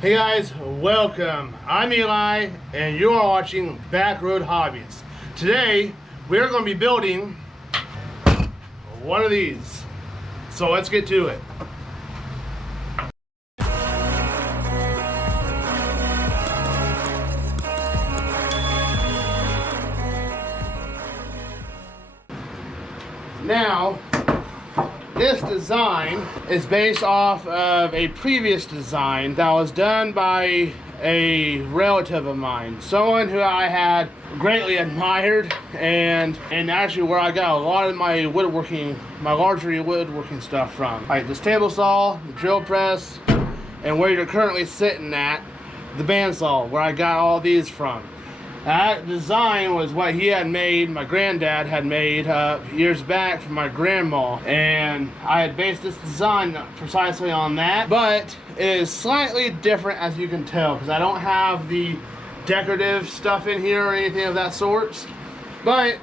Hey guys, welcome. I'm Eli and you are watching Backroad Hobbies. Today we're going to be building one of these. So let's get to it. Now, this design is based off of a previous design that was done by a relative of mine, someone who I had greatly admired, and actually where I got a lot of my woodworking, my larger woodworking stuff from. Like this table saw, the drill press, and where you're currently sitting at, the bandsaw, where I got all these from. That design was what he had made, my granddad had made years back for my grandma, and I had based this design precisely on that, but it is slightly different, as you can tell, because I don't have the decorative stuff in here or anything of that sort, but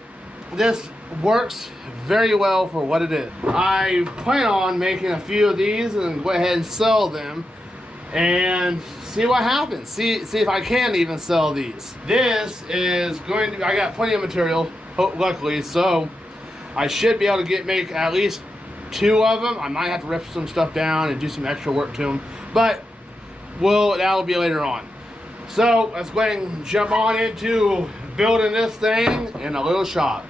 this works very well for what it is. I plan on making a few of these and go ahead and sell them and see what happens. See if I can even sell these. This is going to, I got plenty of material, luckily, so I should be able to make at least 2 of them. I might have to rip some stuff down and do some extra work to them, but that'll be later on. So let's go ahead and jump on into building this thing in a little shop.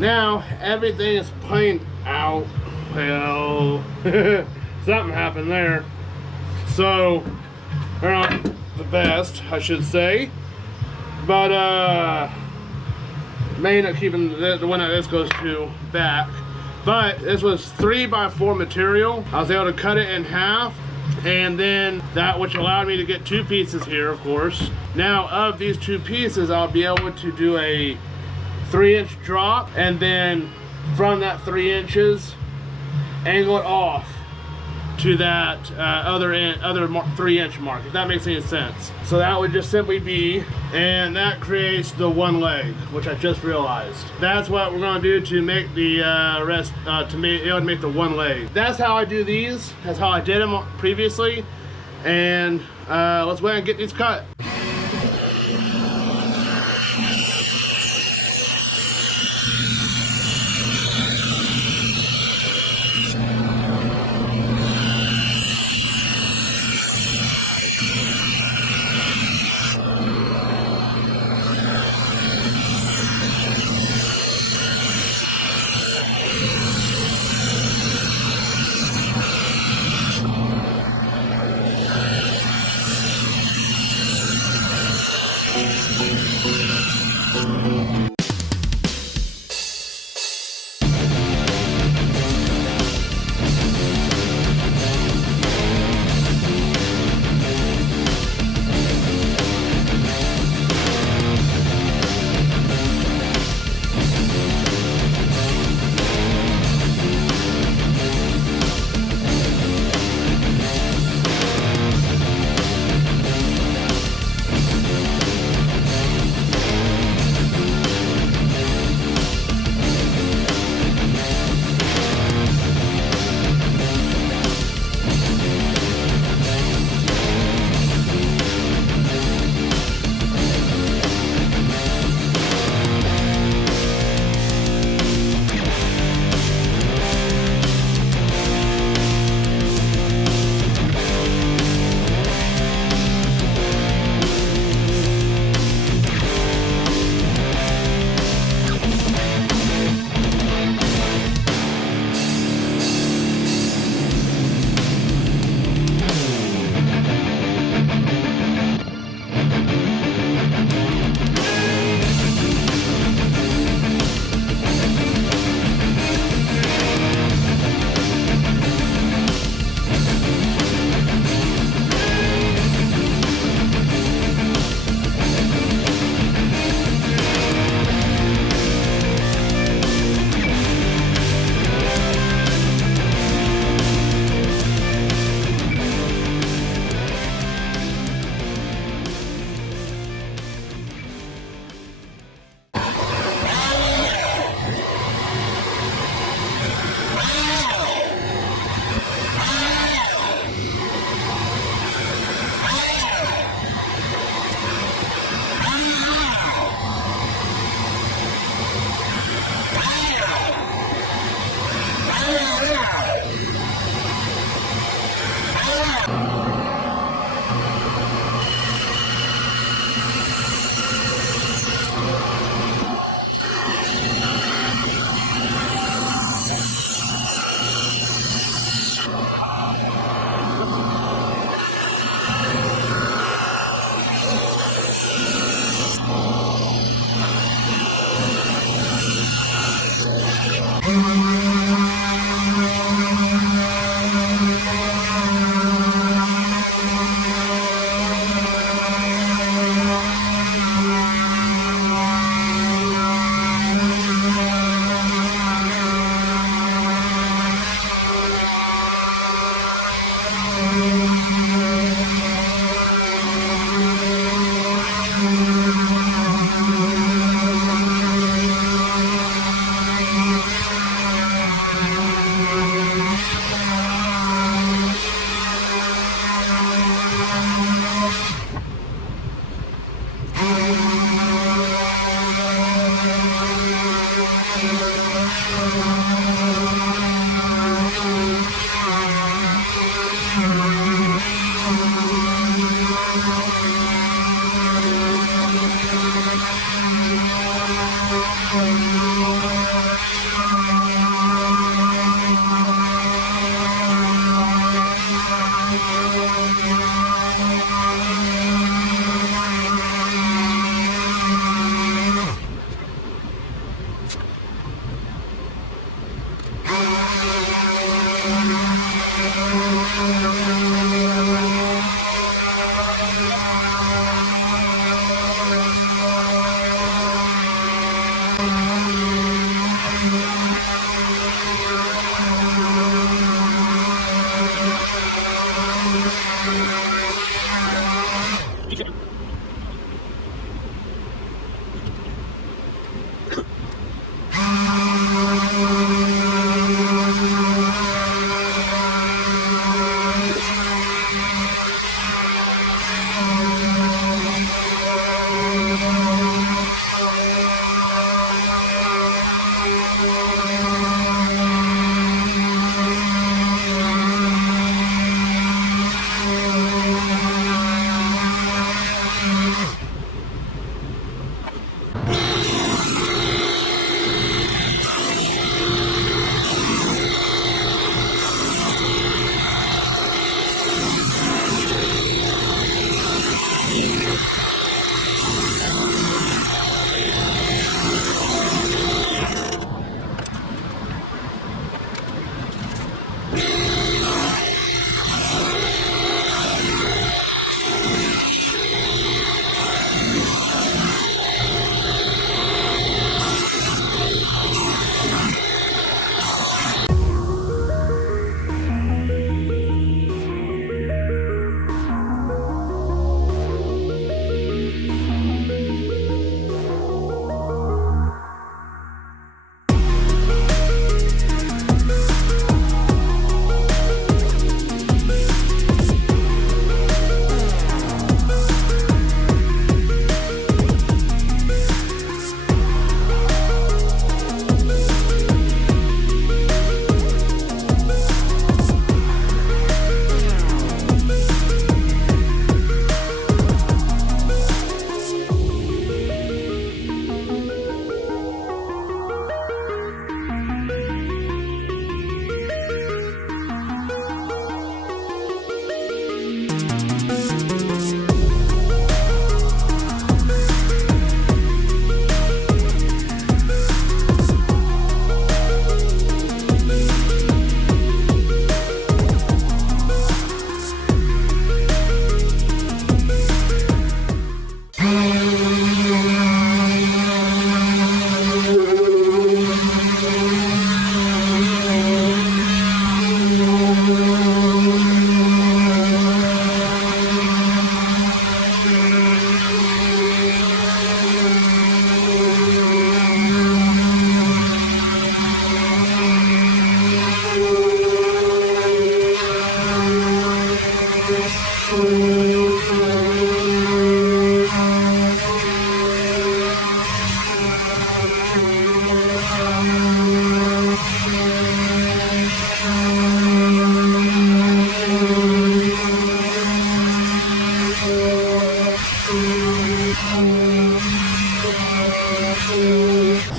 Now everything is planed out. Well, something happened there. So they're not the best, I should say. But may end up keeping the one that this goes to back. But this was 3x4 material. I was able to cut it in half, and then that, which allowed me to get 2 pieces here, of course. Now, of these 2 pieces, I'll be able to do a 3-inch drop, and then from that 3 inches, angle it off to that other 3-inch mark, if that makes any sense. So that would just simply be, and that creates the one leg, which I just realized. That's what we're gonna do to make the rest, it would make the one leg. That's how I do these. That's how I did them previously. And let's go ahead and get these cut.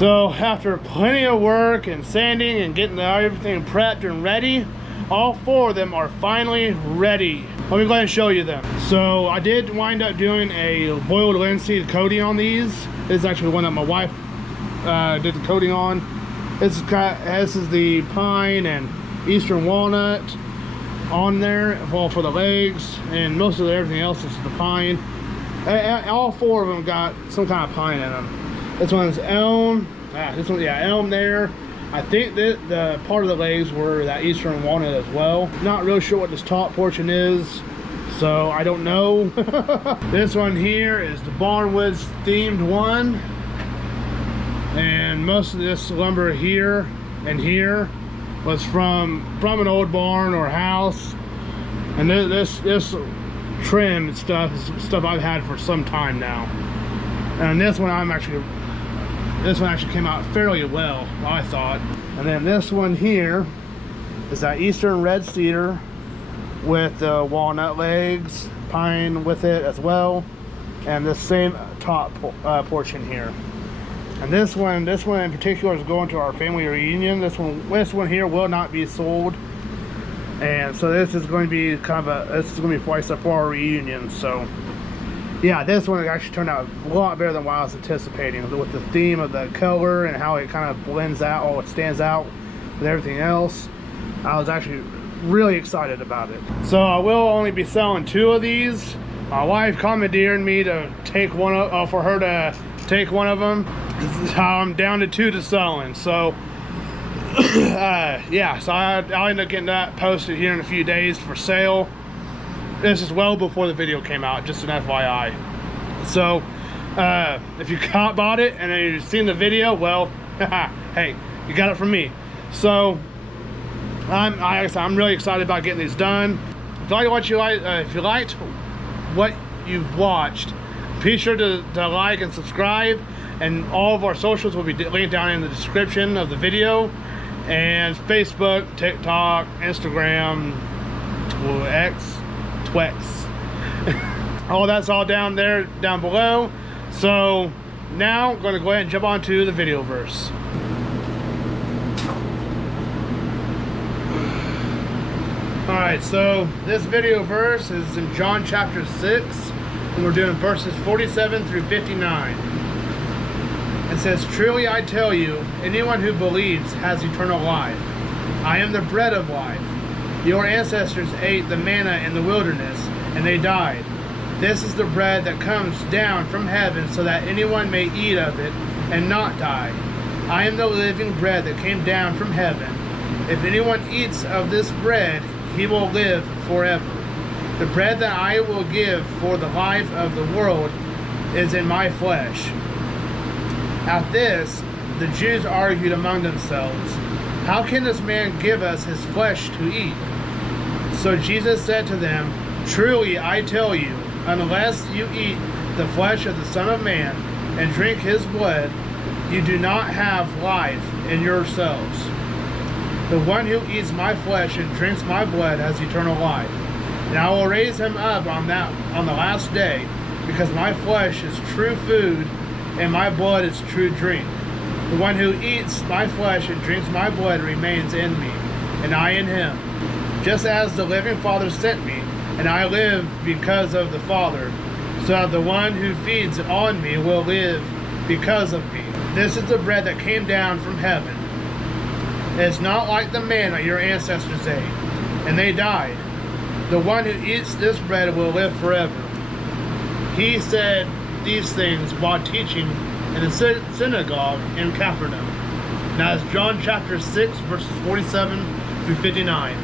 So after plenty of work and sanding and getting everything prepped and ready, all four of them are finally ready. Let me go ahead and show you them. So I did wind up doing a boiled linseed coating on these. This is actually one that my wife did the coating on. This is the pine and eastern walnut on there for the legs, and most of everything else is the pine. All four of them got some kind of pine in them. This one's elm. This one, yeah, elm there. I think that the part of the legs were that eastern walnut as well. Not real sure what this top portion is, so I don't know. This one here is the barnwoods themed one, and most of this lumber here and here was from an old barn or house, and this trim and stuff is stuff I've had for some time now. And this one actually came out fairly well, I thought. And then this one here is that eastern red cedar with the walnut legs, pine with it as well, and the same top portion here. And this one in particular is going to our family reunion. This one here will not be sold, and so this is going to be priced up for our reunion. So yeah, this one actually turned out a lot better than what I was anticipating, with the theme of the color and how it kind of blends out, or it stands out and everything else. I was actually really excited about it. So I will only be selling 2 of these. My wife commandeered me to take one of, for her to take one of them. I'm down to 2 to selling. So yeah, so I'll end up getting that posted here in a few days for sale. This is well before the video came out, just an FYI. So if you bought it and you've seen the video, well, hey, you got it from me. So I'm really excited about getting these done. If you liked what you've watched, be sure to like and subscribe, and all of our socials will be linked down in the description of the video, and Facebook, TikTok, Instagram, X, Twex. All that's all down there, down below. So now I'm going to go ahead and jump onto the video verse. Alright, so this video verse is in John chapter 6, and we're doing verses 47 through 59. It says, "Truly I tell you, anyone who believes has eternal life. I am the bread of life. Your ancestors ate the manna in the wilderness, and they died. This is the bread that comes down from heaven, so that anyone may eat of it and not die. I am the living bread that came down from heaven. If anyone eats of this bread, he will live forever. The bread that I will give for the life of the world is in my flesh." At this, the Jews argued among themselves, "How can this man give us his flesh to eat?" So Jesus said to them, "Truly I tell you, unless you eat the flesh of the Son of Man and drink his blood, you do not have life in yourselves. The one who eats my flesh and drinks my blood has eternal life, and I will raise him up on the last day, because my flesh is true food and my blood is true drink. The one who eats my flesh and drinks my blood remains in me, and I in him. Just as the living Father sent me, and I live because of the Father, so that the one who feeds on me will live because of me. This is the bread that came down from heaven. It's not like the manna your ancestors ate, and they died. The one who eats this bread will live forever." He said these things while teaching in the synagogue in Capernaum. Now it's John chapter 6, verses 47 through 59.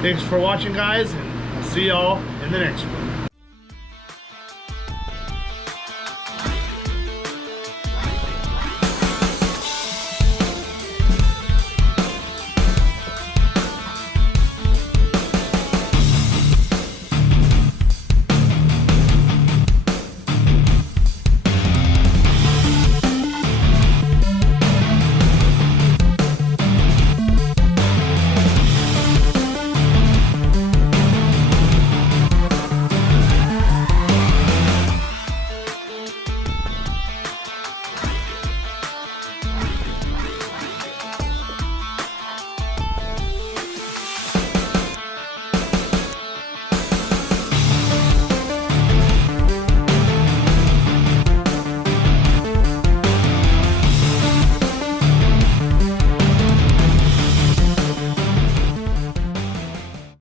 Thanks for watching, guys, and I'll see y'all in the next one.